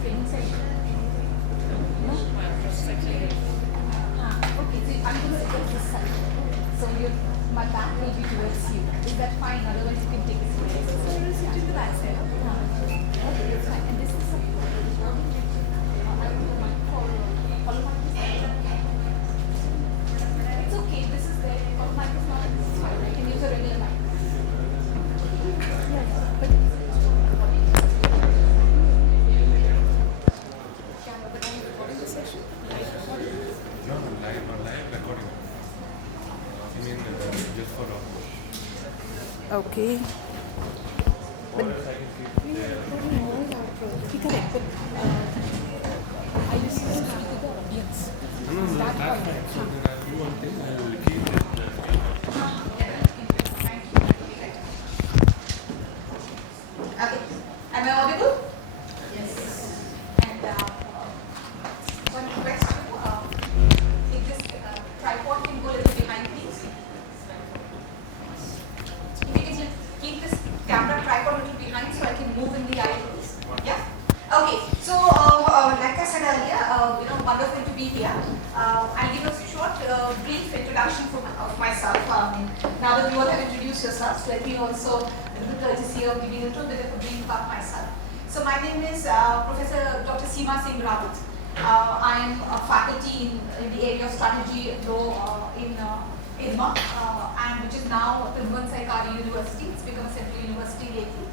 training session? No? Okay, so I'm going to address this side. So my back will be towards you. Is that fine? Otherwise you can take it to the back side. Okay, that's fine. And this is it's okay, this is there. On microphone, this is fine. I can use a regular mic. Yes, but okay. But correct, but I used to speak to the audience. No, that point. So then I'll do one thing, I'll keep it. Okay. Am I audible? Yes. And one request to if this tripod can go a little behind, please. If you can just keep this camera tripod a little behind so I can move in the aisle, please. Yeah? Okay. So, like I said earlier, wonderful to be here. I'll give a short, brief introduction of myself. Now that you all have introduced yourselves, let me also do the courtesy of giving a little bit of a brief about myself. So my name is Professor Dr. Seema Singh Rawat. I am a faculty in the area of strategy law in IRMA, and which is now Tiruvannamalai University. It's become a central university lately.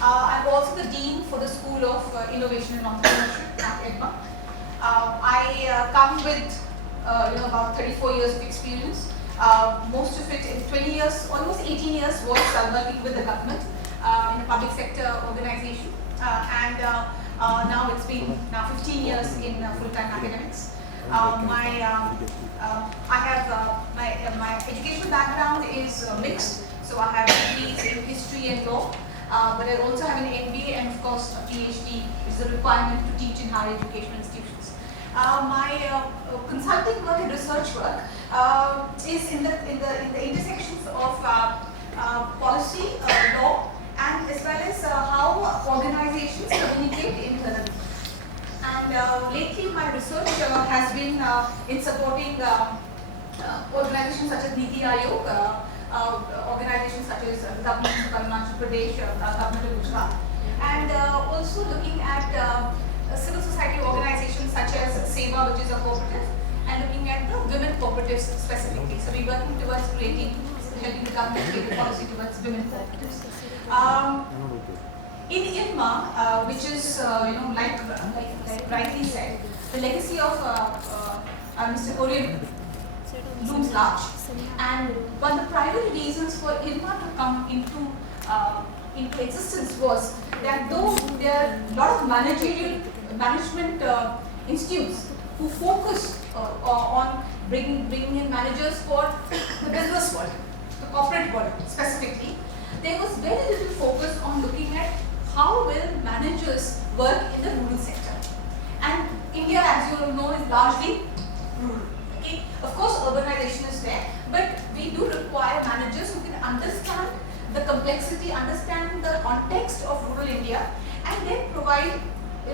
I'm also the dean for the School of Innovation and Entrepreneurship at IRMA. I come with about 34 years of experience. Most of it in 20 years, almost 18 years was working with the government in a public sector organization, and now it's been 15 years in full-time academics. My educational background is mixed, so I have degrees in history and law, but I also have an MBA and of course a PhD, which is a requirement to teach in higher education institutions. My consulting work and research work is in the intersections of policy, law, and as well as how organizations communicate internally. And lately my research has been in supporting organizations such as Niti Aayog, organizations such as Government of Arunachal Pradesh, Government of Gujarat, and also looking at civil society organizations such as Seema, which is a cooperative, and looking at the women cooperatives specifically. So we're working towards helping the government create a policy towards women cooperatives. In IRMA, which is like rightly said, the legacy of Mr. Korean looms large, and one of the primary reasons for IRMA to come into existence was that though there are a lot of management institutes who focus on bringing in managers for the business world, the corporate world specifically, there was very little focus on looking at how will managers work in the rural sector. And India, as you all know, is largely rural. Okay? Of course, urbanization is there, but we do require managers who can understand the complexity, understand the context of rural India, and then provide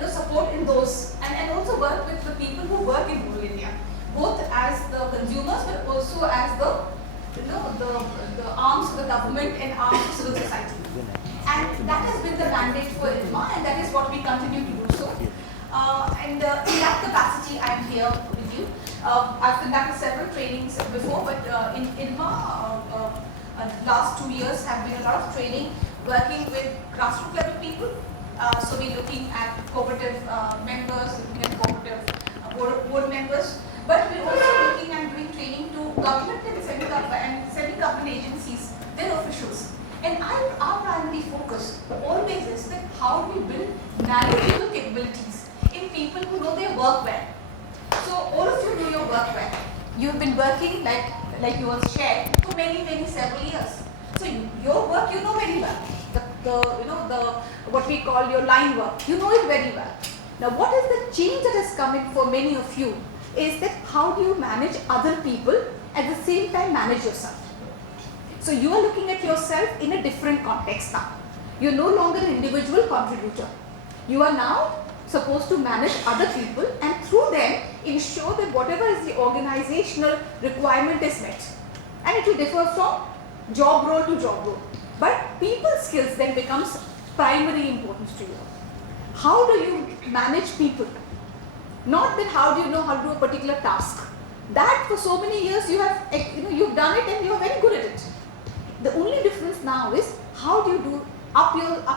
support in those, and also work with the people who work in rural India, both as the consumers but also as the arms of the government and arms of civil society. And that has been the mandate for IRMA, and that is what we continue to do so. In that capacity, I am here with you. I've conducted several trainings before, but in IRMA, last 2 years have been a lot of training working with grassroots level people. So we're looking at cooperative members, looking at cooperative board members, but we're also looking and doing training to government and semi-government agencies, their officials. And our primary focus always is that how do we build managerial capabilities in people who know their work well. So all of you know your work well. You've been working like you all shared for many several years. So your work you know very well. The what we call your line work, you know it very well. Now what is the change that has come in for many of you is that how do you manage other people at the same time manage yourself. So you are looking at yourself in a different context now. You're no longer an individual contributor. You are now supposed to manage other people and through them ensure that whatever is the organizational requirement is met. And it will differ from job role to job role. But people skills then becomes primary importance to you. How do you manage people? Not that how do you know how to do a particular task. That for so many years you have, you've done it and you are very good at it. The only difference now is how do you do up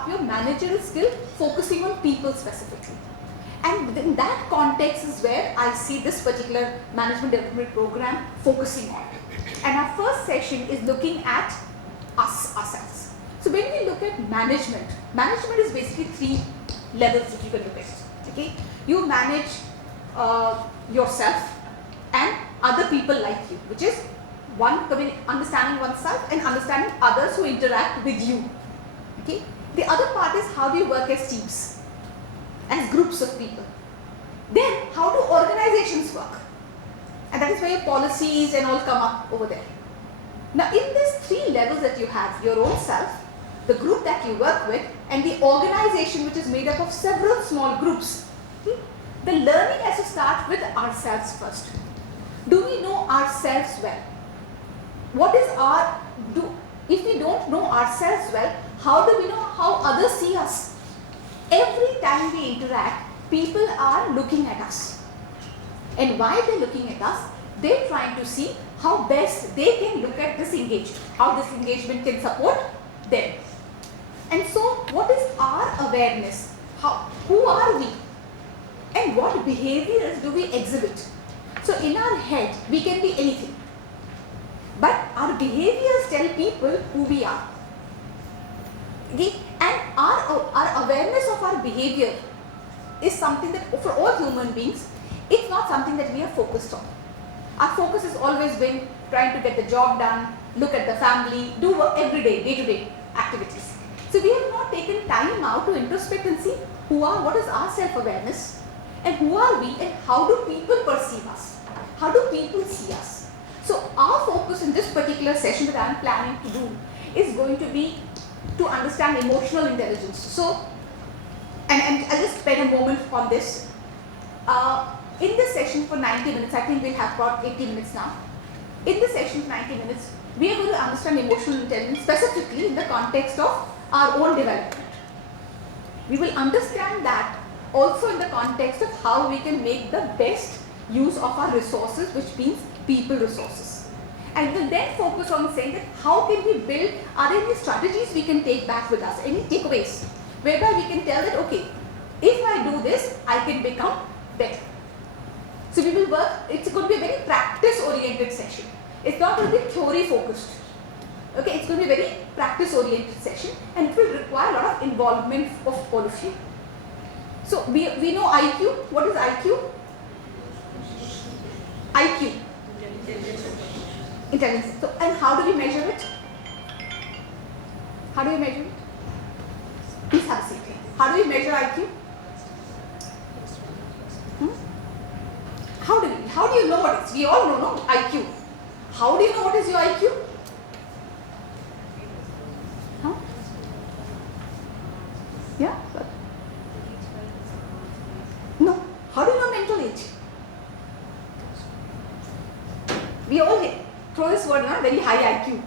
your managerial skill focusing on people specifically. And in that context is where I see this particular management development program focusing on. And our first session is looking at ourselves. So when we look at management is basically 3 levels that you can look at. Okay, you manage yourself and other people like you, which is understanding oneself and understanding others who interact with you. Okay, the other part is how do you work as teams, as groups of people. Then how do organizations work, and that is where your policies and all come up over there. Now in these 3 levels that you have, your own self, the group that you work with, and the organization which is made up of several small groups, the learning has to start with ourselves first. Do we know ourselves well? If we don't know ourselves well, how do we know how others see us? Every time we interact, people are looking at us. And why they're looking at us? They're trying to see how best they can look at this engagement, how this engagement can support them. And so, what is our awareness? Who are we? And what behaviors do we exhibit? So, in our head, we can be anything. But our behaviors tell people who we are. Okay? And our awareness of our behavior is something that for all human beings, it's not something that we are focused on. Our focus has always been trying to get the job done, look at the family, do work every day, day-to-day activities. So we have not taken time out to introspect and see what is our self-awareness and who are we and how do people perceive us? How do people see us? So our focus in this particular session that I am planning to do is going to be to understand emotional intelligence. So, and I'll just spend a moment on this. In this session for 90 minutes, I think we'll have about 80 minutes now. In this session for 90 minutes, we are going to understand emotional intelligence specifically in the context of our own development. We will understand that also in the context of how we can make the best use of our resources, which means people resources. And we will then focus on saying that how can we build, are there any strategies we can take back with us, any takeaways, whereby we can tell that, okay, if I do this, I can become better. So we will work, it's going to be a very practice-oriented session. It's not going to be theory-focused. Okay, it's going to be a very practice-oriented session and it will require a lot of involvement of all of you. So we know IQ. What is IQ? IQ. Intelligence. So, and how do we measure it? How do we measure it? Please have a seat. How do we measure IQ? How do you know what it is? We all know, no? IQ. How do you know what is your IQ? Huh? Yeah? No. How do you know mental age? We all throw this word, not very high IQ.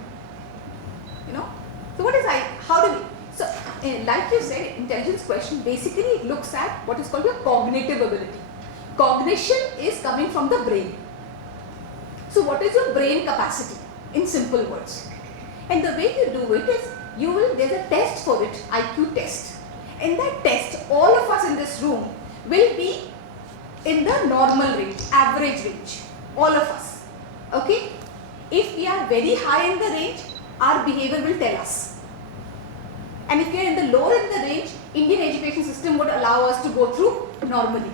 You know? So what is how do we? So like you said, intelligence question, basically it looks at what is called your cognitive ability. Cognition is coming from the brain. So what is your brain capacity in simple words? And the way you do it is, there's a test for it, IQ test. In that test, all of us in this room will be in the normal range, average range, all of us. Okay? If we are very high in the range, our behavior will tell us. And if we are in the lower in the range, Indian education system would allow us to go through normally.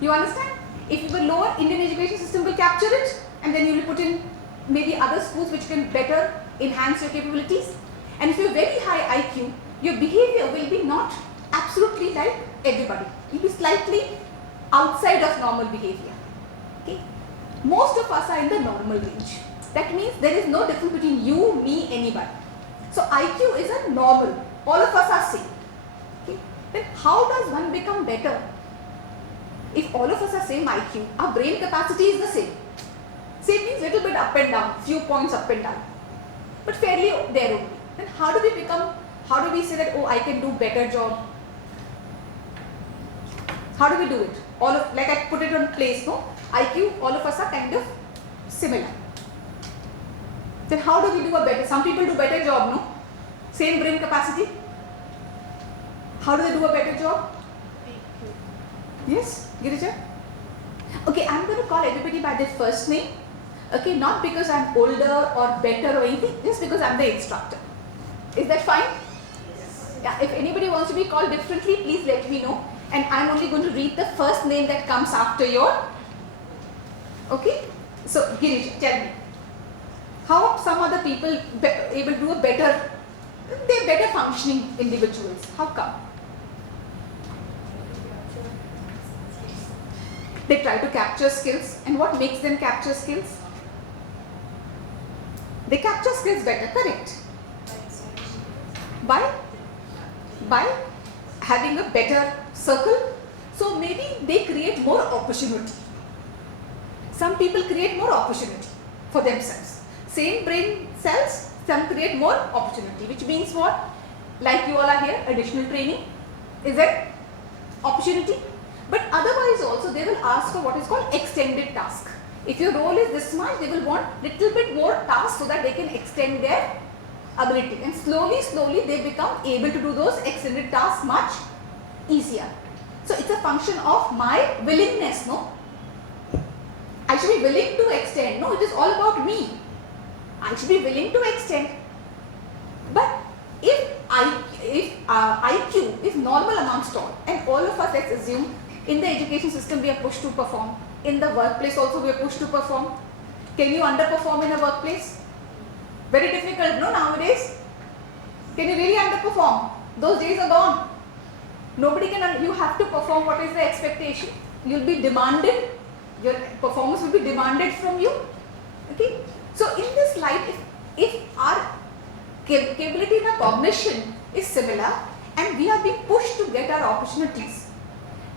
You understand? If you were lower, Indian education system will capture it and then you will put in maybe other schools which can better enhance your capabilities. And if you are very high IQ, your behavior will be not absolutely like everybody. It will be slightly outside of normal behavior. Okay? Most of us are in the normal range. That means there is no difference between you, me, anybody. So IQ is a normal. All of us are same. Okay? then how does one become better? If all of us are same IQ, our brain capacity is the same. Same means little bit up and down, few points up and down, but fairly there only. Then how do we say that, oh, I can do better job? How do we do it? Like I put it on place, no? IQ, all of us are kind of similar. Then how do we do a better? Some people do better job, no? Same brain capacity. How do they do a better job? Yes, Girija? Okay, I'm going to call everybody by their first name. Okay, not because I'm older or better or anything, just because I'm the instructor. Is that fine? Yes. Yeah, if anybody wants to be called differently, please let me know. And I'm only going to read the first name that comes after your. Okay? So, Girish, tell me. How are some other people able to do a better, they're better functioning individuals? How come? They try to capture skills. And what makes them capture skills? They capture skills better, correct? By having a better circle. So maybe they create more opportunity. Some people create more opportunity for themselves. Same brain cells, some create more opportunity, which means what? Like you all are here, additional training. Is it opportunity? But otherwise also they will ask for what is called extended task. If your role is this much, they will want little bit more tasks so that they can extend their ability. And slowly they become able to do those extended tasks much easier. So it's a function of my willingness, no? I should be willing to extend. No, it is all about me. I should be willing to extend. But if IQ is normal amongst all, and all of us, let's assume, in the education system we are pushed to perform. In the workplace also we are pushed to perform. Can you underperform in a workplace? Very difficult, no, nowadays? Can you really underperform? Those days are gone. Nobody can, you have to perform what is the expectation. You'll be demanded, your performance will be demanded from you. Okay? So in this light, if our capability in our cognition is similar and we are being pushed to get our opportunities,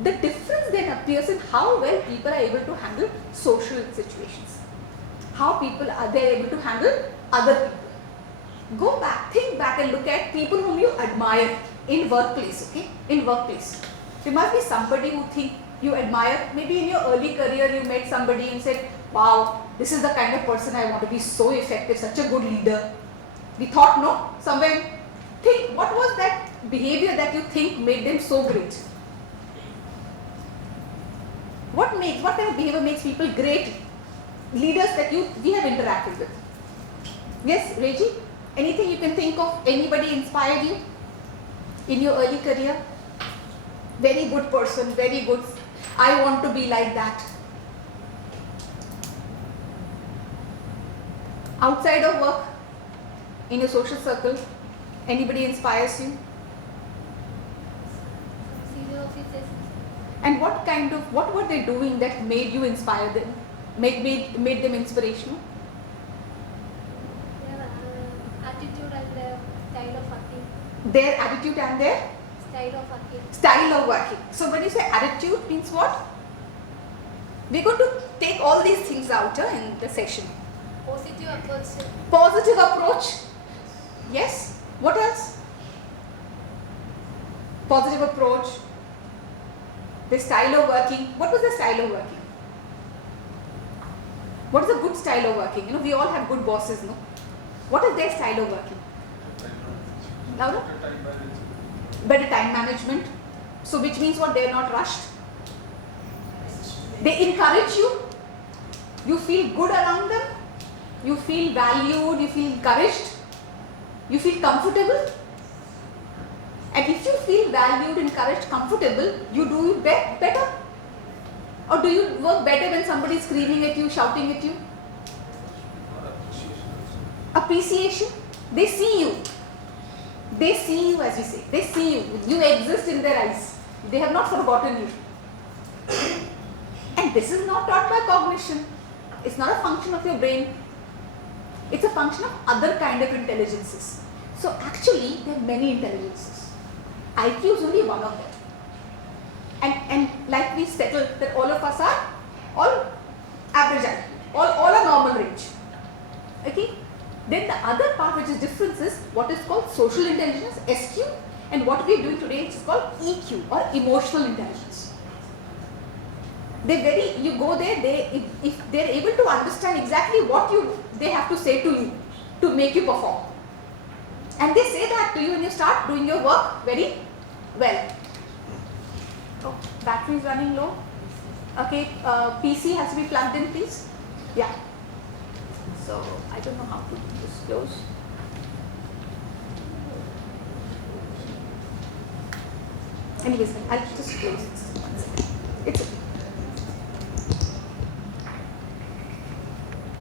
the difference then appears in how well people are able to handle social situations. How people are they able to handle other people. Go back, think back and look at people whom you admire in workplace, okay? In workplace. There must be somebody who think you admire. Maybe in your early career you met somebody and said, wow, this is the kind of person I want to be, so effective, such a good leader. We thought, no? Somewhere, think, what was that behavior that you think made them so great? What kind of behavior makes people great leaders that we have interacted with? Yes, Reggie? Anything you can think of? Anybody inspired you in your early career? Very good person, very good. I want to be like that. Outside of work, in your social circle, anybody inspires you? And what were they doing that made you inspire them, made them inspirational? Attitude and their style of working. Their attitude and their Style of working. Style of working. So when you say attitude means what? We're going to take all these things out in the session. Positive approach. Positive approach. Yes. What else? Positive approach. The style of working. What was the style of working? What is a good style of working? You know, we all have good bosses, no? What is their style of working? Louder? Better time management. So which means what? They are not rushed. They encourage you. You feel good around them. You feel valued. You feel encouraged. You feel comfortable. And if you feel valued, encouraged, comfortable, you do it better. Or do you work better when somebody is screaming at you, shouting at you? Appreciation. They see you. They see you, as we say. They see you. You exist in their eyes. They have not forgotten you. And this is not taught by cognition. It's not a function of your brain. It's a function of other kind of intelligences. So actually, there are many intelligences. IQ is only one of them. And like we settled that all of us are all average IQ, all a normal range. Okay? Then the other part which is difference is what is called social intelligence, SQ, and what we are doing today is called EQ or emotional intelligence. You go there, if they're able to understand exactly what they have to say to you to make you perform. And they say that to you when you start doing your work very well. Oh, battery is running low. Okay, PC has to be plugged in, please. Yeah. So I don't know how to disclose. Anyways, I'll just close it.